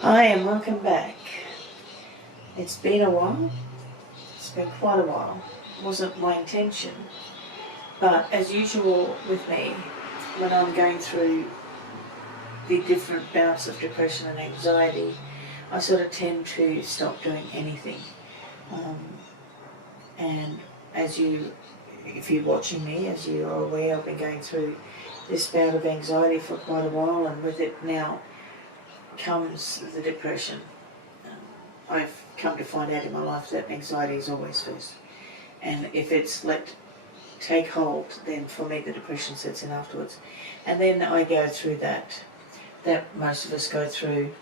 Hi and welcome back. It's been a while. It's been quite a while. It wasn't my intention, but as usual with me, when I'm going through the different bouts of depression and anxiety, I sort of tend to stop doing anything. And if you're watching me, as you are aware, I've been going through this bout of anxiety for quite a while, and with it now comes the depression. I've come to find out in my life that anxiety is always first, and if it's let take hold, then for me the depression sets in afterwards. And then I go through that most of us go through.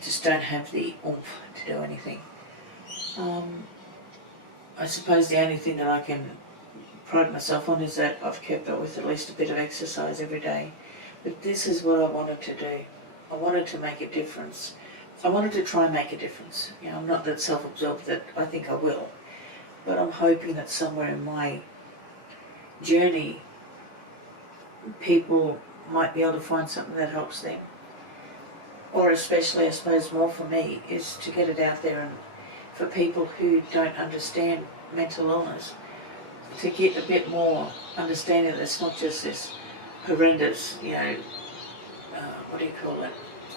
Just don't have the oomph to do anything. I suppose the only thing that I can pride myself on is that I've kept up with at least a bit of exercise every day. But this is what I wanted to do. I wanted to make a difference. I wanted to try and make a difference. I'm not that self-absorbed that I think I will, but I'm hoping that somewhere in my journey, people might be able to find something that helps them. Or especially, I suppose, more for me, is to get it out there and for people who don't understand mental illness, to get a bit more understanding that it's not just this horrendous,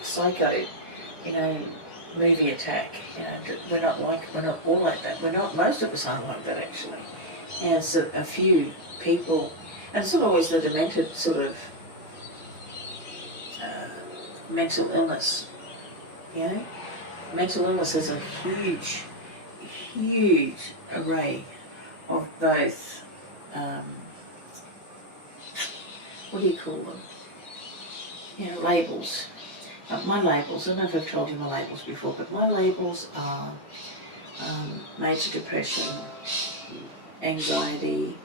psycho, movie attack. We're not all like that. Most of us aren't like that actually. And it's a few people, and it's not always the demented sort of mental illness. Mental illness is a huge array of both, what do you call them? Labels. My labels, I don't know if I've told you my labels before, but my labels are major depression, anxiety,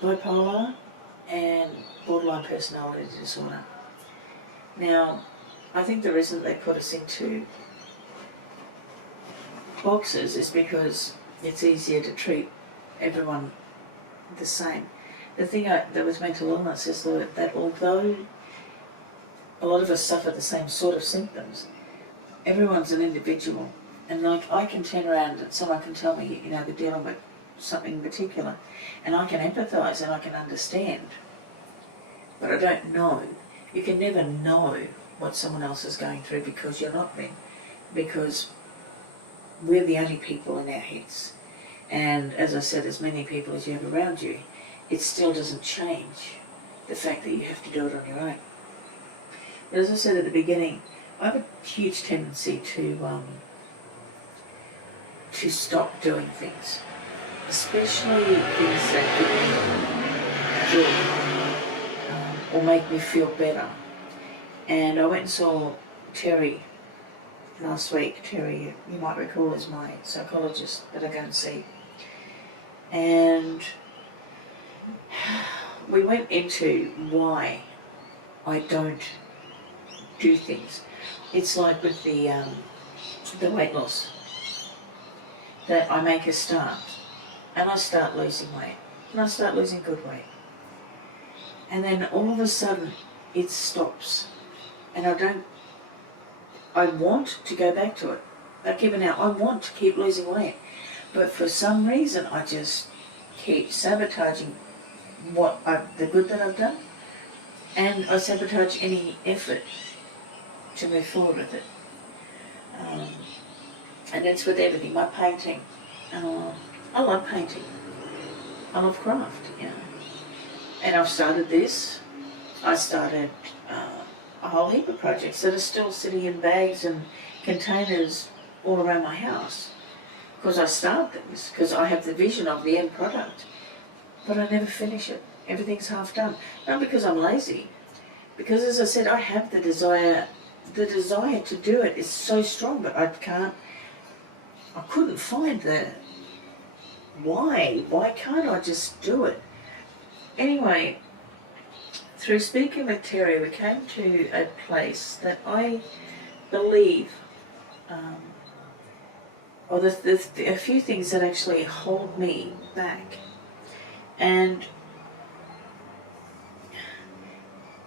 bipolar, and borderline personality disorder. Now, I think the reason they put us into boxes is because it's easier to treat everyone the same. The thing that with mental illness is that although a lot of us suffer the same sort of symptoms, everyone's an individual. And like I can turn around and someone can tell me, they're dealing with something in particular, and I can empathise and I can understand, but I don't know. You can never know what someone else is going through because you're not them, because we're the only people in our heads. And as I said, as many people as you have around you, it still doesn't change the fact that you have to do it on your own. But as I said at the beginning, I have a huge tendency to stop doing things, especially things that give me joy or make me feel better. And I went and saw Terry last week. Terry, you might recall, is my psychologist that I go and see. And we went into why I don't do things. It's like with the weight loss, that I make a start and I start losing weight, and I start losing good weight, and then all of a sudden it stops, and I want to go back to it. Like even now, I want to keep losing weight, but for some reason I just keep sabotaging the good that I've done, and I sabotage any effort to move forward with it. And it's with everything. My painting, I love painting. I love craft, And I've started this. I started a whole heap of projects that are still sitting in bags and containers all around my house, because I start things, because I have the vision of the end product, but I never finish it. Everything's half done. Not because I'm lazy, because as I said, I have the desire. The desire to do it is so strong, but I couldn't find the why. Why can't I just do it? Anyway, through speaking with Terry, we came to a place that I believe, there's a few things that actually hold me back. And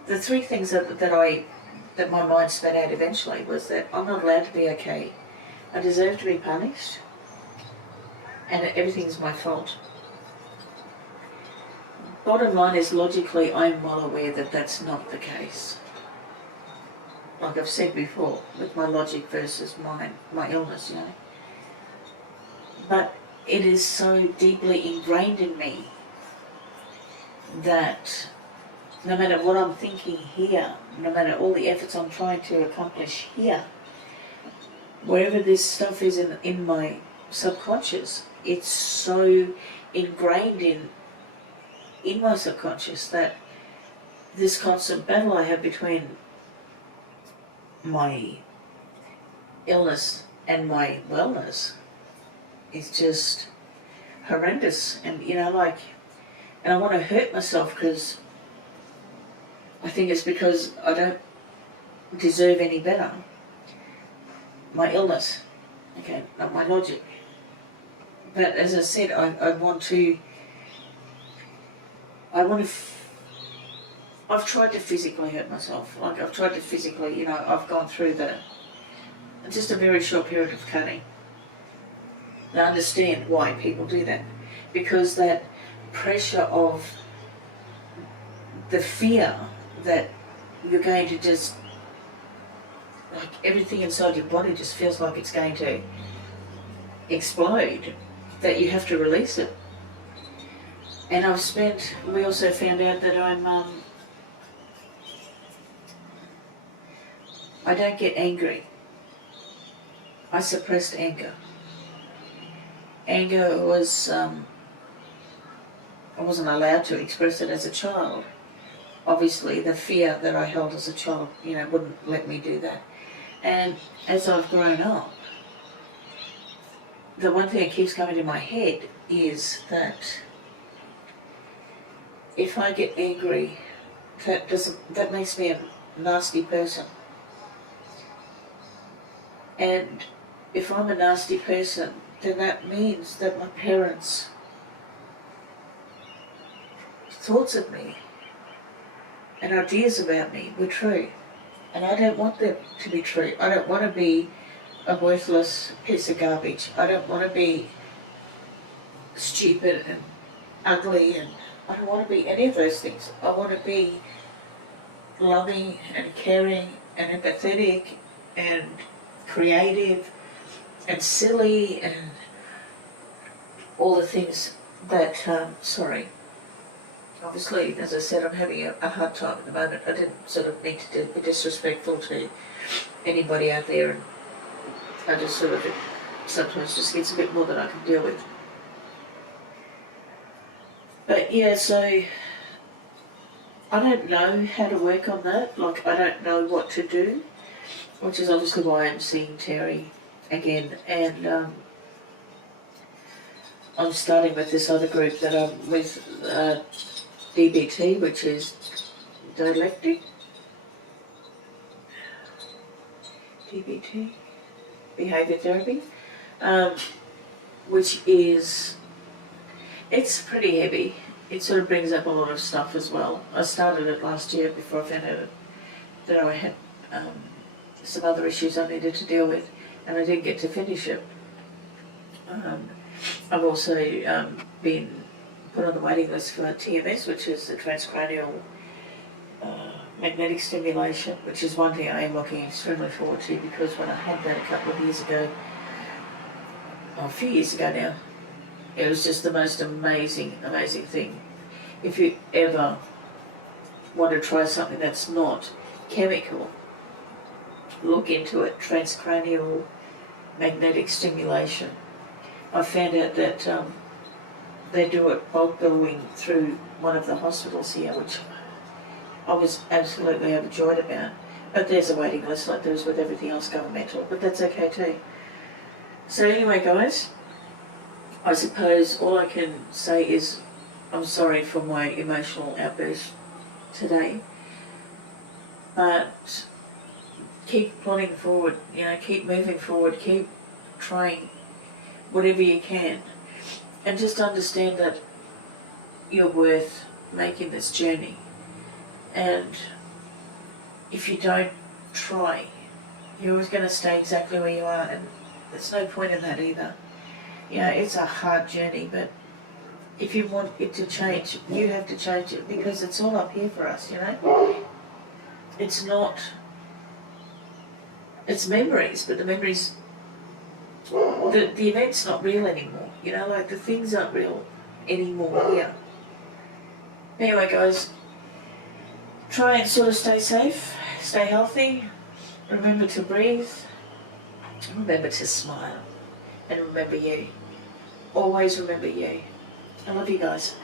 the three things that my mind spat out eventually was that I'm not allowed to be okay. I deserve to be punished, and everything's my fault. Bottom line is, logically, I'm well aware that that's not the case. Like I've said before, with my logic versus my illness, you know. But it is so deeply ingrained in me that no matter what I'm thinking here, no matter all the efforts I'm trying to accomplish here, wherever this stuff is in my subconscious, it's so ingrained in my subconscious that this constant battle I have between my illness and my wellness is just horrendous. And and I want to hurt myself because I think it's because I don't deserve any better. My illness, okay, not my logic. But as I said, I've tried to physically hurt myself. Like I've tried to physically, I've gone through just a very short period of cutting. And I understand why people do that. Because that pressure of the fear that you're going to just, like everything inside your body just feels like it's going to explode, that you have to release it. And we also found out that I don't get angry. I suppressed anger. Anger was, I wasn't allowed to express it as a child. Obviously, the fear that I held as a child, wouldn't let me do that. And as I've grown up, the one thing that keeps coming to my head is that if I get angry, that makes me a nasty person. And if I'm a nasty person, then that means that my parents' thoughts of me and ideas about me were true. And I don't want them to be true. I don't want to be a worthless piece of garbage. I don't want to be stupid and ugly, and I don't want to be any of those things. I want to be loving and caring and empathetic and creative and silly and all the things that, obviously, as I said, I'm having a hard time at the moment. I didn't sort of mean to be disrespectful to anybody out there, and I just sort of, sometimes just gets a bit more than I can deal with. But yeah, so I don't know how to work on that. Like, I don't know what to do, which is obviously why I'm seeing Terry again. And I'm starting with this other group that I'm with, DBT, which is dialectic. DBT, behaviour therapy, which is, it's pretty heavy. It sort of brings up a lot of stuff as well. I started it last year before I found out that I had some other issues I needed to deal with, and I didn't get to finish it. I've also been put on the waiting list for TMS, which is the transcranial magnetic stimulation, which is one thing I am looking extremely forward to, because when I had that a couple of years ago, a few years ago now, it was just the most amazing thing. If you ever want to try something that's not chemical, look into it. Transcranial magnetic stimulation. I found out that they do it bulk billowing through one of the hospitals here, which I was absolutely overjoyed about. But there's a waiting list like there is with everything else governmental, but that's okay too. So anyway, guys, I suppose all I can say is I'm sorry for my emotional outburst today, but keep plodding forward, keep moving forward, keep trying whatever you can, and just understand that you're worth making this journey. And if you don't try, you're always going to stay exactly where you are, and there's no point in that either. You know, it's a hard journey, but if you want it to change, you have to change it, because it's all up here for us, you know. It's not, it's memories, but the memories, the event's not real anymore, you know, like the things aren't real anymore here. Anyway guys, try and sort of stay safe, stay healthy, remember to breathe, remember to smile, and remember you. Always remember you. I love you guys.